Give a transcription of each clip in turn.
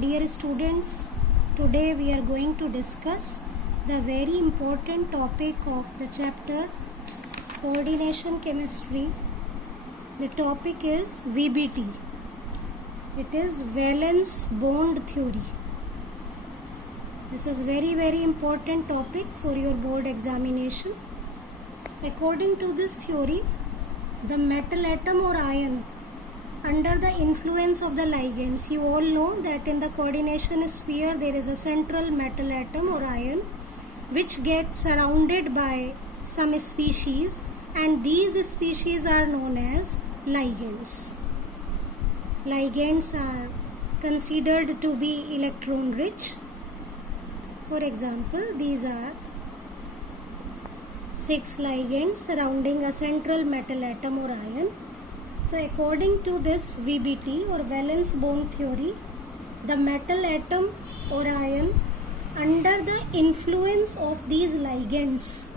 dear students, today we are going to discuss the very important topic of the chapter Coordination Chemistry. The topic is VBT. It is valence bond theory. This is very important topic for your board examination. According to this theory, the metal atom or ion under the influence of the ligands, you all know that in the coordination sphere there is a central metal atom or ion which gets surrounded by some species, and these species are known as ligands. Ligands are considered to be electron rich. For example, these are 6 ligands surrounding a central metal atom or ion. So according to this VBT or valence bond theory, the metal atom or ion under the influence of these ligands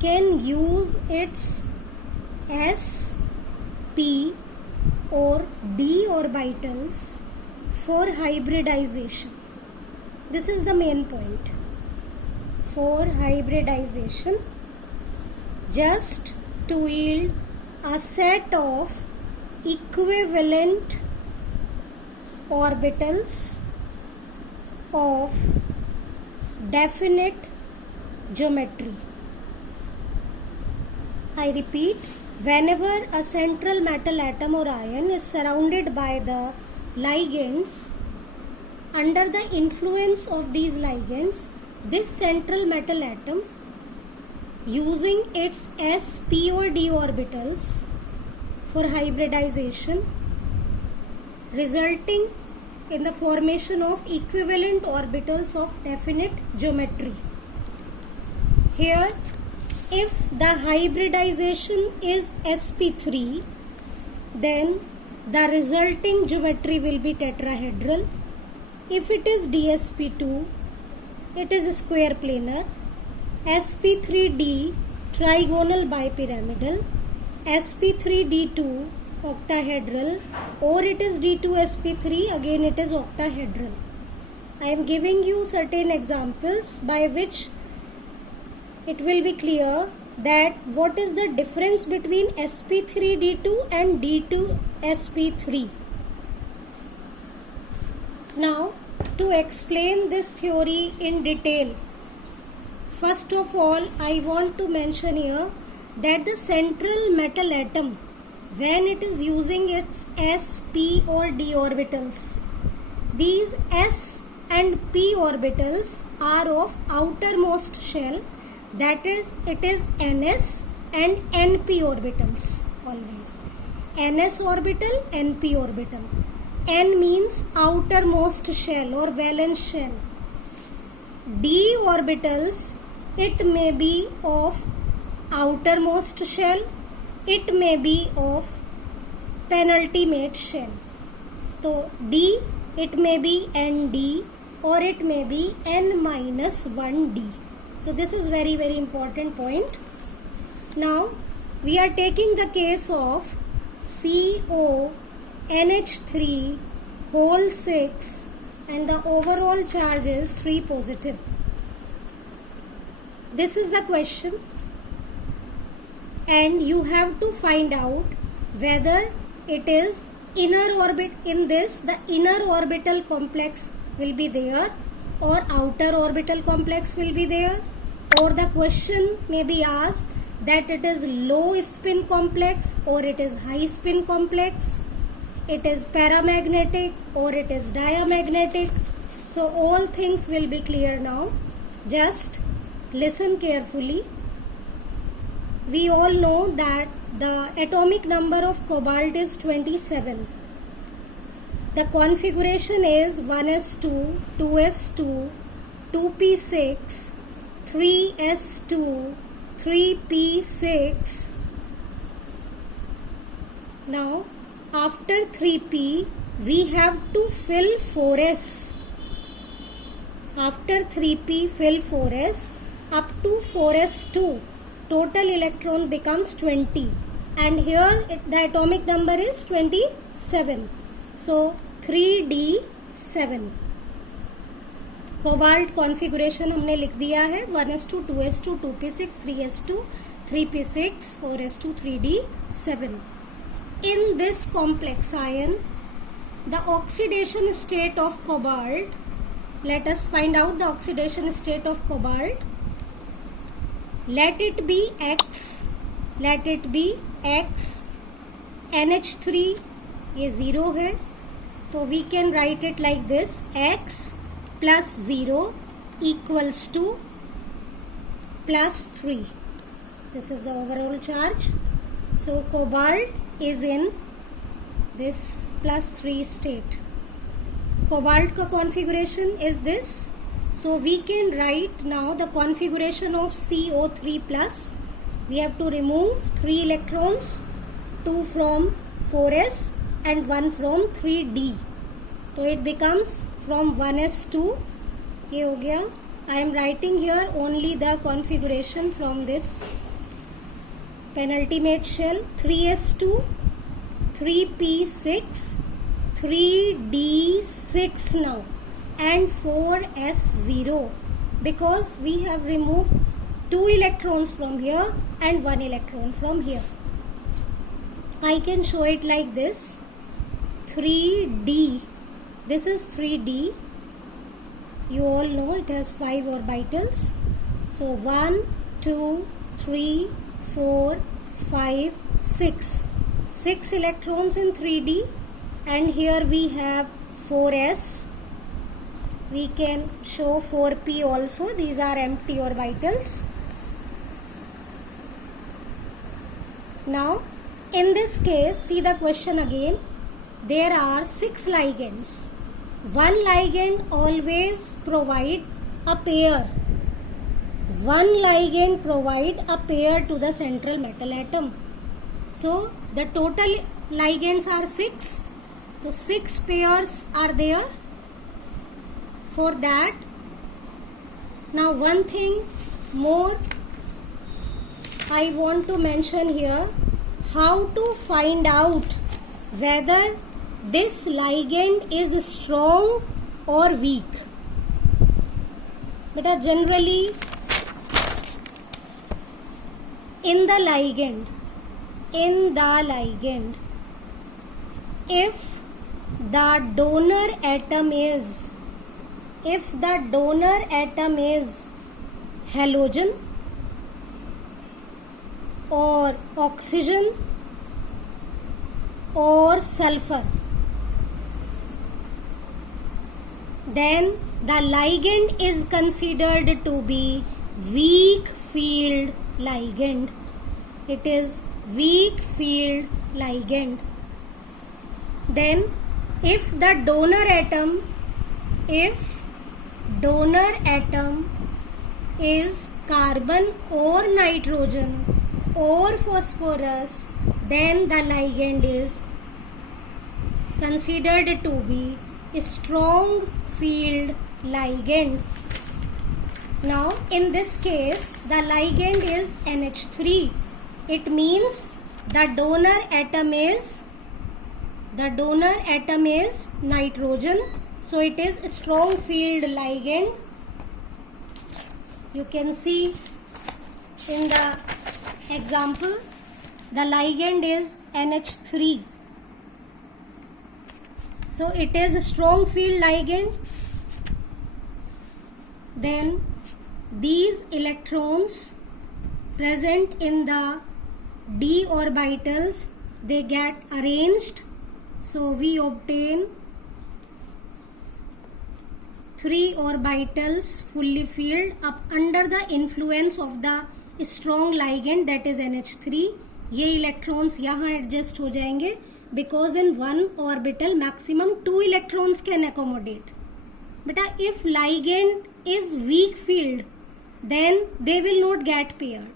can use its s, p or d orbitals for hybridization. This is the main point. For hybridization, just to yield a set of equivalent orbitals of definite geometry. I repeat, whenever a central metal atom or ion is surrounded by the ligands, under the influence of these ligands, this central metal atom using its s, p or d orbitals for hybridization, resulting in the formation of equivalent orbitals of definite geometry. Here, if the hybridization is sp3, then the resulting geometry will be tetrahedral. If it is dsp2, it is square planar. sp3d trigonal bipyramidal, sp3d2 octahedral, or it is d2sp3, again it is octahedral. I am giving you certain examples by which it will be clear that what is the difference between sp3d2 and d2sp3. Now, to explain this theory in detail, first of all, I want to mention here that the central metal atom, when it is using its s, p or d orbitals, these s and p orbitals are of outermost shell, that is, it is ns and np orbitals always. ns orbital, np orbital. N means outermost shell or valence shell. D orbitals, it may be of outermost shell, it may be of penultimate shell. So D, it may be ND or it may be N minus 1D. So this is very important point. Now we are taking the case of CONH3 whole 6 and the overall charge is 3 positive. This is the question, and you have to find out whether it is inner orbit. In this, the inner orbital complex will be there or outer orbital complex will be there, or the question may be asked that it is low spin complex or it is high spin complex, it is paramagnetic or it is diamagnetic. So all things will be clear now. Just listen carefully. We all know that the atomic number of cobalt is 27. The configuration is 1s2, 2s2, 2p6, 3s2, 3p6. Now, after 3p, we have to fill 4s. After 3p, fill 4s up to 4s2. Total electron becomes 20. And here the atomic number is 27. So, 3d7. Cobalt configuration हमने लिख दिया है 1s2 2s2 2p6 3s2 3p6 4s2 3d7. In this complex ion, the oxidation state of cobalt, let us find out the oxidation state of cobalt. Let it be X, NH3 ये 0 है, तो we can write it like this, X plus 0 equals to plus 3. This is the overall charge. So cobalt is in this plus 3 state. Cobalt का configuration is this. So we can write now the configuration of CO3 plus. We have to remove 3 electrons, 2 from 4s and 1 from 3d. So it becomes from 1s to ये हो गया. I am writing here only the configuration from this penultimate shell. 3s2, 3p6, 3d6 now, and 4s0, because we have removed 2 electrons from here and 1 electron from here. I can show it like this. 3d, this is 3d. You all know it has 5 orbitals. So 1, 2, 3, 4, 5, 6. 6 electrons in 3d, and here we have 4s. We can show 4p also. These are empty orbitals. Now, in this case, see the question again. There are 6 ligands. One ligand always provide a pair. One ligand provide a pair to the central metal atom. So, the total ligands are 6. So, 6 pairs are there. For that, now one thing more I want to mention here, how to find out whether this ligand is strong or weak. But generally in the ligand, if the donor atom is halogen or oxygen or sulfur, then the ligand is considered to be weak field ligand. It is weak field ligand. Then if donor atom is carbon or nitrogen or phosphorus, then the ligand is considered to be a strong field ligand. Now in this case the ligand is NH3. It means the donor atom is nitrogen, so it is a strong field ligand. You can see in the example the ligand is NH3, so it is a strong field ligand. Then these electrons present in the d orbitals, they get arranged, so we obtain 3 orbitals fully filled up under the influence of the strong ligand, that is NH3. ये electrons यहाँ adjust हो जाएंगे, because in one orbital maximum 2 electrons can accommodate. But if ligand is weak field, then they will not get paired.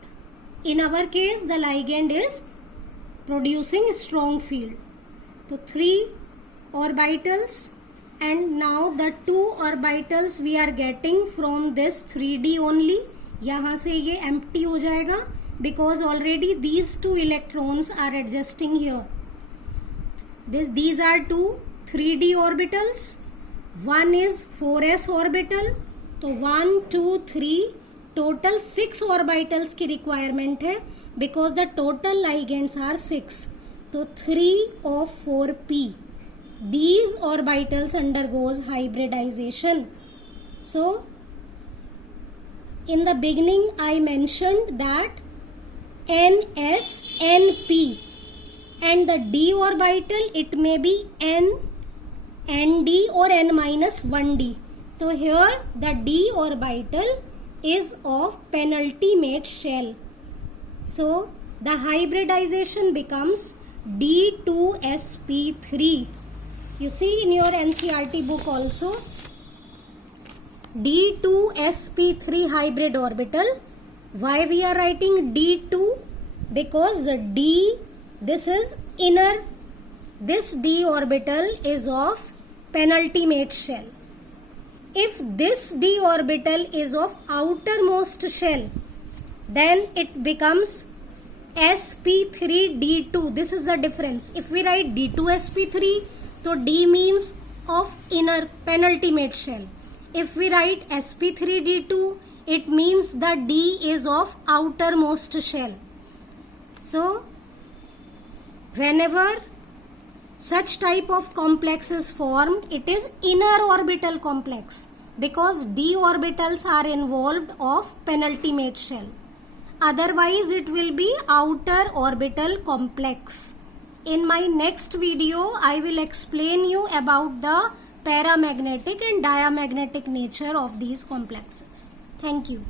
In our case, the ligand is producing strong field. So 3 orbitals, and now the 2 orbitals we are getting from this 3d only. यहाँ से ये empty हो जाएगा, because already these 2 electrons are adjusting here. These are 2 3d orbitals, one is 4s orbital. तो 1 2 3 total 6 orbitals की requirement है because the total ligands are 6. तो 3 of 4p. These orbitals undergoes hybridization. So in the beginning I mentioned that ns np and the d orbital it may be n nd or n minus 1d. So here the d orbital is of penultimate shell. So the hybridization becomes d2sp3. You see in your NCERT book also d2sp3 hybrid orbital. Why we are writing d2? Because the d, this is inner, this d orbital is of penultimate shell. If this d orbital is of outermost shell, then it becomes sp3d2. This is the difference. If we write d2sp3, so d means of inner penultimate shell. If we write sp3d2, it means the d is of outermost shell. So whenever such type of complex is formed, it is inner orbital complex because d orbitals are involved of penultimate shell. Otherwise it will be outer orbital complex. In my next video I will explain you about the paramagnetic and diamagnetic nature of these complexes. Thank you.